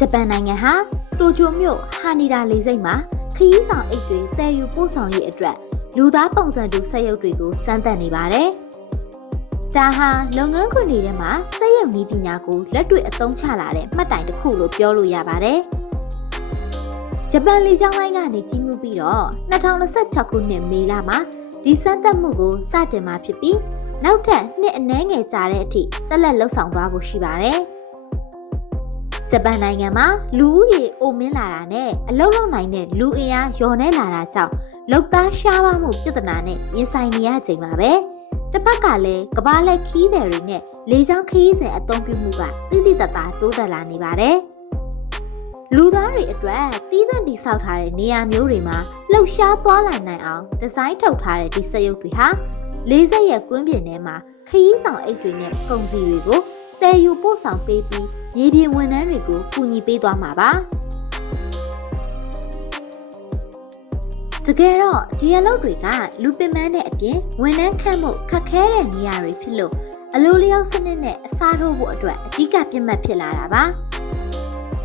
ဂျပန်နိုင်ငံဟာတိုကျိုမြို့ဟာနီဒါလေဆိပ်မှာခရီးဆောင်အိတ်တွေသယ်ယူပို့ဆောင်ရေးအတွက်လူသားပုံစံတူစက်ရုပ်တွေကိုစမ်းသပ်နေပါတယ်။ဒါဟာလုပ်ငန်းခွင်တွေထဲမှာစက်ရုပ်နည်းပညာကိုလက်တွေ့အသုံးချလာတဲ့မှတ်တိုင်တစ်ခုလို့ပြောလို့ရပါတယ်။ဂျပန်လေကြောင်းလိုင်းကနေကြီးမှုပြီးတော့2026ခုနှစ်မေလမှာဒီစမ်းသပ်မှုကိုစတင်မှာဖြစ်ပြီးနောက်ထပ်နှစ်အနည်းငယ်ကြာတဲ့အထိဆက်လက်လှုပ်ဆောင်သွားဖို့ရှိပါတယ်။ဂျပန်နိုင်ငံမှာလူဦးရေအိုမင်းလာတာနဲ့အလုပ်လုပ်နိုင်တဲ့လူအင်အားလျော်နေလာတာကြောင့်လုပ်သားရှားပါမှုပြဿနာနဲ့ရင်ဆိုင်နေရချိန်မှာပဲတစ်ဖက်ကလည်းကမ္ဘာလက်ခီးသည်တွေနဲ့လေကြောင်းခရီးစဉ်အသုံးပြုမှုကတိတိတတ်တာတိုးတက်လာနေပါတယ်။လူသားတွေအတွက်တီးသန့်တည်ဆောက်ထားတဲ့နေရာမျိုးတွေမှာလှုပ်ရှားသွားလာနိုင်အောင်ဒီဇိုင်းထုတ်ထားတဲ့ဒီစက်ရုပ်တွေဟာလေးစက်ရဲ့ကွင်းပြင်ထဲမှာခရီးဆောင်အိတ်တွေနဲ့ကုန်စည်တွေကိုတည်ယူပို့ဆောင်ပေးပြီးမြေပြင်ဝန်ထမ်းတွေကိုကူညီပေးသွားမှာပါတကယ်တော့ဒီအလုပ်တွေကလူပင်ပန်းတဲ့အပြင်ဝန်ထမ်းခန့်မှုခက်ခဲတဲ့နေရာတွေဖြစ်လို့အလိုလျောက်စနစ်နဲ့အစားထိုးဖို့အတွက်အဓိကပြစ်မှတ်ဖြစ်လာတာပါ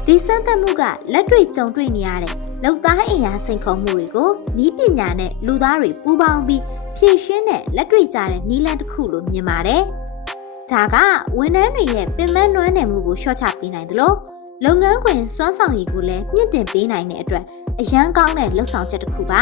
ဒီစမ်းသပ်မှုကလက်တွေ့ကြုံတွေ့နေရတဲ့လုပ်သားအင်အားစိန်ခေါ်မှုတွေကိုနည်းပညာနဲ့လူသားတွေပူးပေါင်းပြီးဖြည့်ရှင်းတဲ့လက်တွေ့ကျတဲ့နည်းလမ်းတစ်ခုလို့မြင်ပါတယ်ဒါကဝန်ထမ်းတွေရဲ့ပင်ပန်းနွမ်းနယ်မှုကိုလျှော့ချပေးနိုင်တယ်လို့လုပ်ငန်းခွင်စွမ်းဆောင်ရည်ကိုလည်းမြင့်တင်ပေးနိုင်တဲ့အတွက်အရန်ကောင်းတဲ့လှုပ်ဆောင်ချက်တစ်ခုပါ